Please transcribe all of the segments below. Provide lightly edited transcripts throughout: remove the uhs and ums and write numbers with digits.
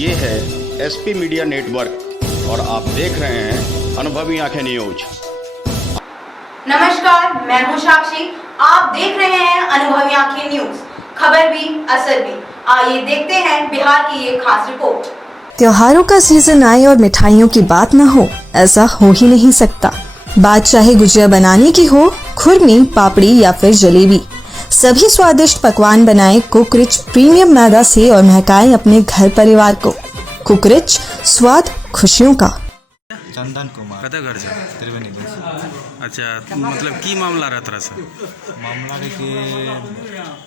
ये है SP media network और आप देख रहे हैं अनुभवी आंखें न्यूज। नमस्कार, मैं हूं साक्षी। आप देख रहे हैं अनुभवी आंखें न्यूज। खबर भी असर भी। आइए देखते हैं बिहार की ये खास रिपोर्ट। त्योहारों का सीजन आए और मिठाइयों की बात न हो, ऐसा हो ही नहीं सकता। बात चाहे गुजिया बनाने की हो, खुरमी, पापड़ी या फिर जलेबी, सभी स्वादिष्ट पकवान बनाएं कुकरिच प्रीमियम मैदा से और महकाएं अपने घर परिवार को। कुकरिच, स्वाद खुशियों का। चंदन कुमार कतऽ घर छै? त्रिवेणी बस। अच्छा, मतलब की मामला रहा तरह से? मामला है कि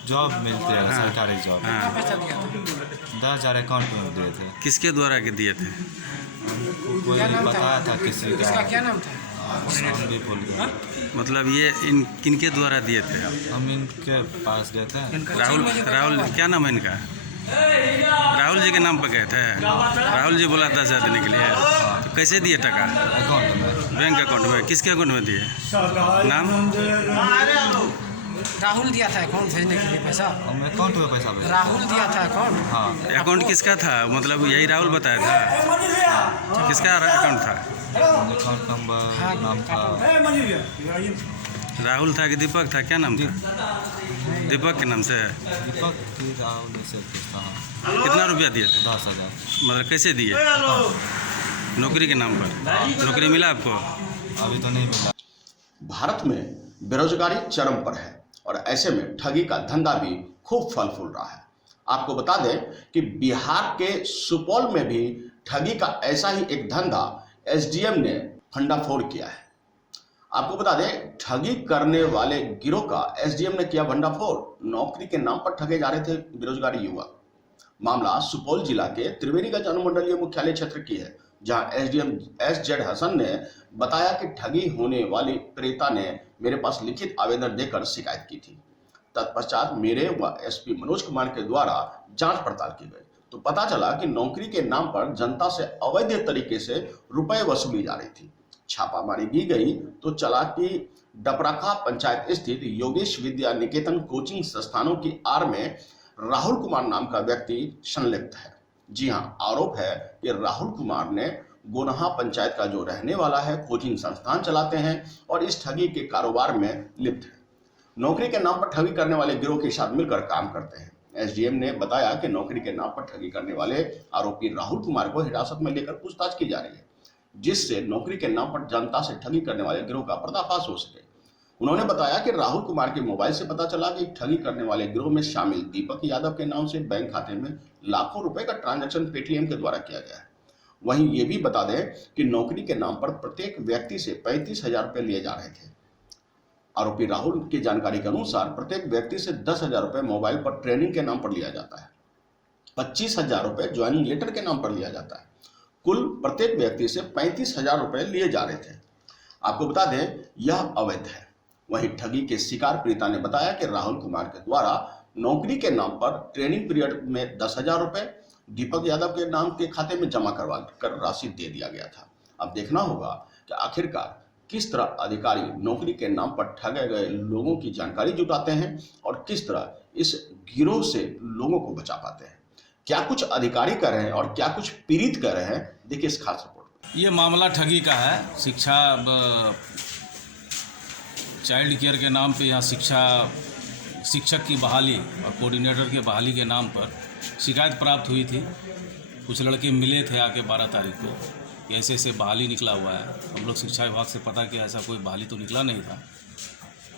जॉब मिलते हैं, सरकारी जॉब। 10,000 अकाउंट में दिए थे। किसके द्वारा के दिए थे? कोई बताया था किसी का, क्या नाम था? हम भी भूल गए। मतलब ये किनके द्वारा दिए थे? हम इनके पास गए थे। राहुल क्या नाम है इनका? राहुल जी के नाम पर गए थे? राहुल जी बोला 10,000 देने के लिए, तो कैसे दिए टका? अकाउंट में, बैंक अकाउंट में। किसके अकाउंट में दिए? नाम? राहुल दिया था अकाउंट भेजने के लिए पैसा। हम अकाउंट में पैसा भेजे। राहुल दिया था अकाउंट। हाँ, अकाउंट किसका था? मतलब यही राहुल बताया था? किसका अकाउंट था? अकाउंट नंबर, नाम था राहुल था कि दीपक था? क्या नाम था? दीपक के नाम से? दीपक की राहुल ऐसे कुछ था। कितना रुपया दिए थे? 10,000। मतलब कैसे दिए? नौकरी के नाम पर? नौकरी मिला आपको? अभी तो नहीं मिला। भारत में बेरोजगारी चरम पर है और ऐसे में ठगी का धंधा भी खूब फल फूल रहा है। आपको बता दें कि बिहार के सुपौल में भी ठगी का ऐसा ही एक धंधा एसडीएम ने भंडाफोड़ किया है। आपको बता दें, ठगी करने वाले गिरोह का एसडीएम ने किया भंडाफोड़। नौकरी के नाम पर ठगे जा रहे थे बेरोजगारी युवा। मामला सुपौल जिला के त्रिवेणीगंज अनुमंडलीय मुख्यालय क्षेत्र की है, जहां एसडीएम एसजेड हसन ने बताया कि ठगी होने वाली प्रेता ने मेरे पास लिखित आवेदन देकर शिकायत की थी। तत्पश्चात मेरे व एसपी मनोज कुमार के द्वारा जांच पड़ताल की गई तो पता चला कि नौकरी के नाम पर जनता से अवैध तरीके से रुपए वसूली जा रही थी। छापामारी की गई तो चला कि डपराखा पंचायत स्थित योगेश विद्या निकेतन कोचिंग संस्थानों की आड़ में राहुल कुमार नाम का व्यक्ति संलिप्त है। जी हां, आरोप है कि राहुल कुमार ने गोनहा पंचायत का जो रहने वाला है, कोचिंग संस्थान चलाते हैं और इस ठगी के कारोबार में लिप्त है। नौकरी के नाम पर ठगी करने वाले गिरोह के साथ मिलकर काम करते हैं। एसडीएम ने बताया कि नौकरी के नाम पर ठगी करने वाले आरोपी राहुल कुमार को हिरासत में लेकर पूछताछ की जा रही है, जिससे नौकरी के नाम पर जनता से ठगी करने वाले गिरोह का पर्दाफाश हो सके। उन्होंने बताया कि राहुल कुमार के मोबाइल से पता चला कि ठगी करने वाले गिरोह में शामिल दीपक यादव के नाम से बैंक खाते में लाखों रुपए का ट्रांजैक्शन पेटीएम के द्वारा किया गया है। वहीं ये भी बता दें कि नौकरी के नाम पर प्रत्येक व्यक्ति से 35,000 रुपए लिए जा रहे थे। आरोपी राहुल की जानकारी के अनुसार प्रत्येक व्यक्ति से 10,000 रुपए मोबाइल पर ट्रेनिंग के नाम पर लिया जाता है। 25,000 रुपए ज्वाइनिंग लेटर के नाम पर लिया जाता है। कुल प्रत्येक व्यक्ति से 35,000 रुपए लिए जा रहे थे। आपको बता दें, यह अवैध है। वहीं ठगी के शिकार पीड़िता ने बताया कि राहुल कुमार के द्वारा नौकरी के नाम पर ट्रेनिंग पीरियड में 10,000 रुपए दीपक यादव के नाम के खाते में जमा करवा कर राशि दे दिया गया था। अब देखना होगा कि आखिरकार किस तरह अधिकारी नौकरी के नाम पर ठगे गए लोगों की जानकारी जुटाते हैं और किस तरह इस गिरोह से लोगों को बचा पाते हैं। क्या कुछ अधिकारी कर रहे हैं और क्या कुछ पीड़ित कर रहे हैं, देखिए इस खास रिपोर्ट में। ये मामला ठगी का है। शिक्षा चाइल्ड केयर के नाम पे यहाँ शिक्षक की बहाली और कोऑर्डिनेटर के बहाली के नाम पर शिकायत प्राप्त हुई थी। कुछ लड़के मिले थे आके 12 तारीख को, ऐसे ऐसे बहाली निकला हुआ है। हम लोग शिक्षा विभाग से पता किया, ऐसा कोई बहाली तो निकला नहीं था।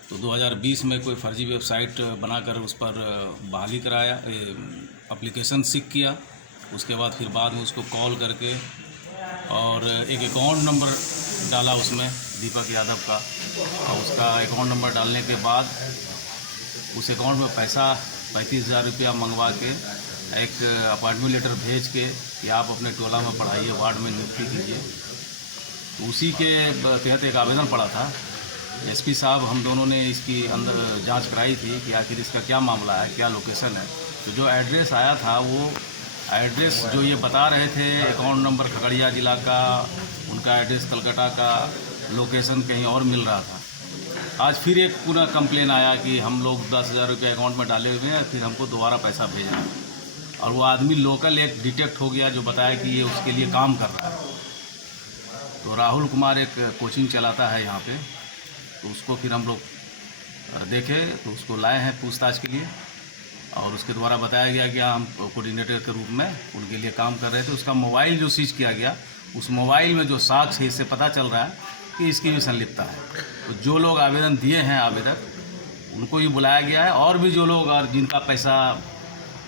तो 2020 में कोई फर्जी वेबसाइट बनाकर उस पर बहाली कराया, एप्लीकेशन सीख किया। उसके बाद में उसको कॉल करके और एक अकाउंट नंबर डाला उसमें दीपक यादव का, और उसका अकाउंट नंबर डालने के बाद उस अकाउंट में पैसा 35,000 रुपया मंगवा के एक अपॉइंटमेंट लेटर भेज के कि आप अपने टोला में पढ़ाइए, वार्ड में नियुक्ति कीजिए। तो उसी के तहत एक आवेदन पड़ा था। एसपी साहब हम दोनों ने इसकी अंदर जांच कराई थी कि आखिर इसका क्या मामला है, क्या लोकेशन है। तो जो एड्रेस आया था वो एड्रेस जो ये बता रहे थे, अकाउंट नंबर खगड़िया ज़िला का, उनका एड्रेस कलकत्ता का, लोकेशन कहीं और मिल रहा था। आज फिर एक पुनः कंप्लेन आया कि हम लोग 10,000 रुपये अकाउंट में डाले हुए हैं, फिर हमको दोबारा पैसा भेजना है। और वो आदमी लोकल एक डिटेक्ट हो गया जो बताया कि ये उसके लिए काम कर रहा है। तो राहुल कुमार एक कोचिंग चलाता है यहाँ पे, तो उसको फिर हम लोग देखे तो उसको लाए हैं पूछताछ के लिए, और उसके द्वारा बताया गया कि हम कोऑर्डिनेटर के रूप में उनके लिए काम कर रहे थे। उसका मोबाइल जो सीज किया गया, उस मोबाइल में जो साक्ष्य है इससे पता चल रहा है कि इसकी भी संलिप्तता है। तो जो लोग आवेदन दिए हैं आवेदक, उनको भी बुलाया गया है, और भी जो लोग और जिनका पैसा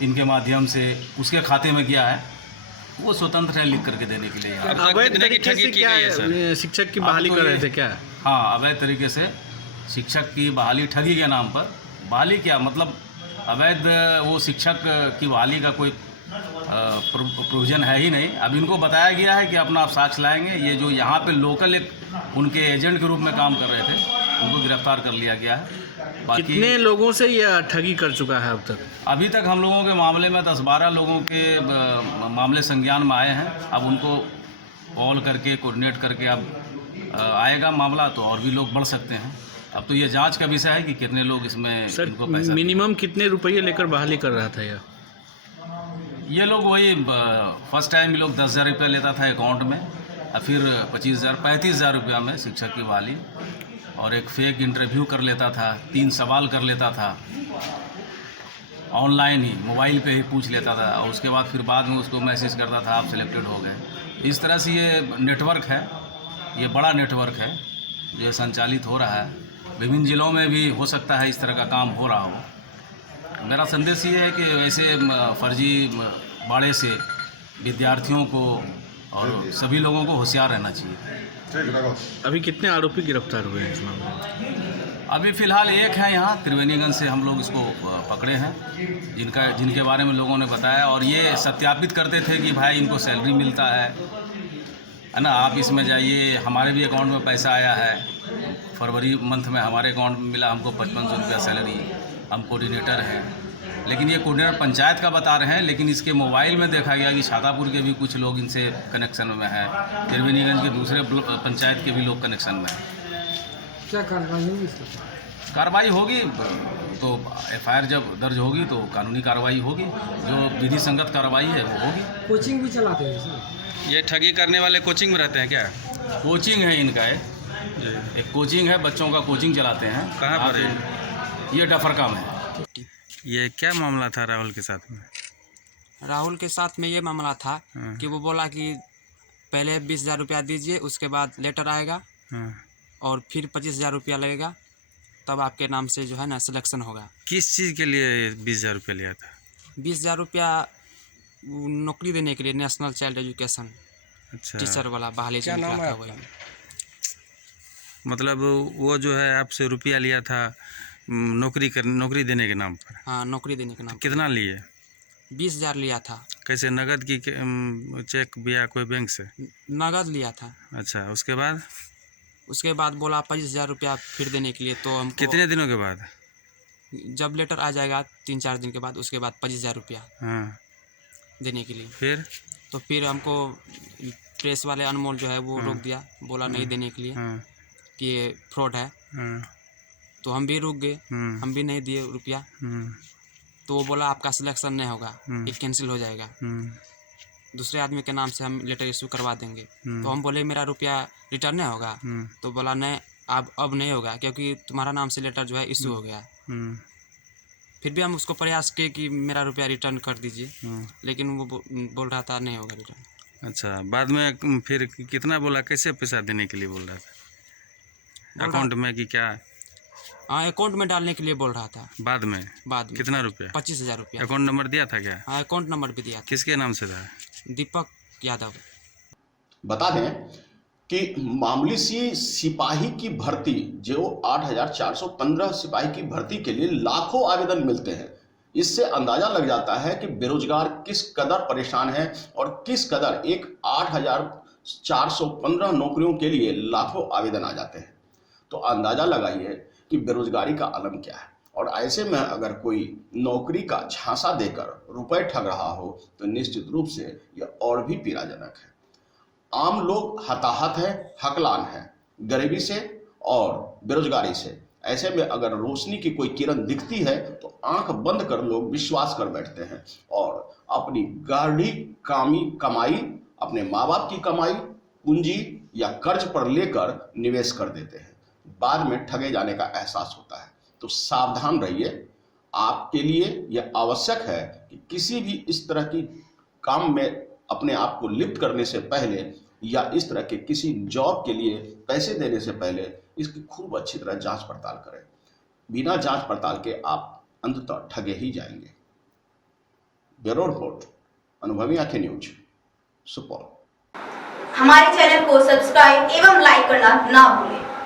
इनके माध्यम से उसके खाते में गया है वो स्वतंत्र है लिख करके देने के लिए। अवैध तरीके से क्या है, शिक्षक की बहाली कर रहे थे क्या? हाँ, अवैध तरीके से शिक्षक की बहाली ठगी के नाम पर। बहाली क्या मतलब, अवैध वो शिक्षक की बहाली का कोई प्रोविज़न है ही नहीं। अब इनको बताया गया है कि अपना आप साक्ष्य लाएंगे। ये जो यहाँ पे लोकल एक उनके एजेंट के रूप में काम कर रहे थे, उनको गिरफ्तार कर लिया गया है। कितने लोगों से ये ठगी कर चुका है अब तक? अभी तक हम लोगों के मामले में 10-12 लोगों के मामले संज्ञान में आए हैं। अब उनको कॉल करके कोऑर्डिनेट करके अब आएगा मामला, तो और भी लोग बढ़ सकते हैं। अब तो ये जांच का विषय है कि कितने लोग इसमें सर, इनको पैसा मिनिमम कितने रुपये लेकर बहाली कर रहा था ये लोग वही फर्स्ट टाइम ये लोग 10,000 रुपया लेता था अकाउंट में, और फिर 35,000 रुपया में शिक्षक की बहाली, और एक फेक इंटरव्यू कर लेता था, 3 सवाल कर लेता था ऑनलाइन ही, मोबाइल पे ही पूछ लेता था, और उसके बाद फिर बाद में उसको मैसेज करता था आप सिलेक्टेड हो गए। इस तरह से ये नेटवर्क है, ये बड़ा नेटवर्क है जो ये संचालित हो रहा है। विभिन्न जिलों में भी हो सकता है इस तरह का काम हो रहा हो। मेरा संदेश ये है कि ऐसे फर्जी बाड़े से विद्यार्थियों को और सभी लोगों को होशियार रहना चाहिए। अभी कितने आरोपी गिरफ्तार हुए हैं इस मामले में? अभी फ़िलहाल एक है यहाँ त्रिवेणीगंज से हम लोग इसको पकड़े हैं, जिनके बारे में लोगों ने बताया, और ये सत्यापित करते थे कि भाई इनको सैलरी मिलता है ना, आप इसमें जाइए, हमारे भी अकाउंट में पैसा आया है, फरवरी मंथ में हमारे अकाउंट में मिला हमको 5500 रुपया सैलरी, हम कोऑर्डिनेटर हैं। लेकिन ये कोऑर्डिनेटर पंचायत का बता रहे हैं, लेकिन इसके मोबाइल में देखा गया कि छातापुर के भी कुछ लोग इनसे कनेक्शन में हैं, त्रिवेणीगंज के दूसरे पंचायत के भी लोग कनेक्शन में हैं। क्या कार्रवाई होगी? कार्रवाई होगी तो FIR जब दर्ज होगी तो कानूनी कार्रवाई होगी, जो विधि संगत कार्रवाई है वो होगी। कोचिंग भी चलाते हैं सर? ये ठगी करने वाले कोचिंग में रहते हैं क्या? कोचिंग है इनका, एक कोचिंग है, बच्चों का कोचिंग चलाते हैं। कहाँ पर है? ये डफरका में है। ये क्या मामला था राहुल के साथ में? राहुल के साथ में ये मामला था हाँ। कि वो बोला कि पहले 20,000 रुपया दीजिए, उसके बाद लेटर आएगा हाँ। और फिर 25,000 रुपया लगेगा, तब आपके नाम से जो है ना सिलेक्शन होगा। किस चीज़ के लिए 20,000 रुपये लिया था? 20,000 रुपया नौकरी देने के लिए, नेशनल चाइल्ड एजुकेशन अच्छा, टीचर वाला बहाली से निकला था वही। मतलब वो जो है आपसे रुपया लिया था नौकरी देने के नाम पर? हाँ, नौकरी देने के नाम पर। कितना लिए? 20,000 लिया था। कैसे, नगद की चेक या कोई बैंक से? नगद लिया था। अच्छा, उसके बाद? उसके बाद बोला 25,000 रुपया फिर देने के लिए। तो हम कितने दिनों के बाद? जब लेटर आ जाएगा 3-4 दिन के बाद, उसके बाद 25,000 रुपया हाँ, देने के लिए। फिर हमको प्रेस वाले अनमोल जो है वो रोक दिया, बोला नहीं देने के लिए हाँ, कि ये फ्रॉड है। हाँ, तो हम भी रुक गए, हम भी नहीं दिए रुपया। तो वो बोला आपका सिलेक्शन नहीं होगा, ये कैंसिल हो जाएगा, दूसरे आदमी के नाम से हम लेटर इशू करवा देंगे। तो हम बोले मेरा रुपया रिटर्न नहीं होगा। तो बोला नहीं, अब नहीं होगा, क्योंकि तुम्हारा नाम से लेटर जो है इशू हो गया। फिर भी हम उसको प्रयास किए कि मेरा रुपया रिटर्न कर दीजिए, लेकिन वो बोल रहा था नहीं होगा रिटर्न। अच्छा, बाद में फिर कितना बोला, कैसे पैसा देने के लिए बोल रहा था? अकाउंट में कि क्या? हाँ, अकाउंट में डालने के लिए बोल रहा था। बाद में कितना रुपया? 25,000 रुपया। अकाउंट नंबर दिया था क्या? हाँ, अकाउंट नंबर भी दिया था। किसके नाम से था? दीपक यादव। बता दें कि मामूली सी सिपाही की भर्ती, जो 8,415 सिपाही की भर्ती के लिए लाखों आवेदन मिलते हैं, इससे अंदाजा लग जाता है कि बेरोजगार किस कदर परेशान है और किस कदर एक 8,415 नौकरियों के लिए लाखों आवेदन आ जाते हैं। तो अंदाजा लगाइए कि बेरोजगारी का आलम क्या है। और ऐसे में अगर कोई नौकरी का झांसा देकर रुपए ठग रहा हो तो निश्चित रूप से यह और भी पीड़ाजनक है। आम लोग हताहत है, हकलान है गरीबी से और बेरोजगारी से। ऐसे में अगर रोशनी की कोई किरण दिखती है तो आंख बंद कर लोग विश्वास कर बैठते हैं और अपनी गाढ़ी कमाई, अपने माँ बाप की कमाई, पूंजी या कर्ज पर लेकर निवेश कर देते हैं। बाद में ठगे जाने का एहसास होता है। तो सावधान रहिए। आपके लिए यह आवश्यक है कि किसी भी इस तरह की काम में अपने आप को लिप्त करने से पहले या इस तरह के किसी जॉब के लिए पैसे देने से पहले इसकी खूब अच्छी तरह जांच पड़ताल करें। बिना जांच पड़ताल के आप अंततः ठगे ही जाएंगे। ब्यूरो रिपोर्ट, अनुभवी आंखें न्यूज, सुपौल। हमारे चैनल को सब्सक्राइब एवं लाइक करना ना भूलें।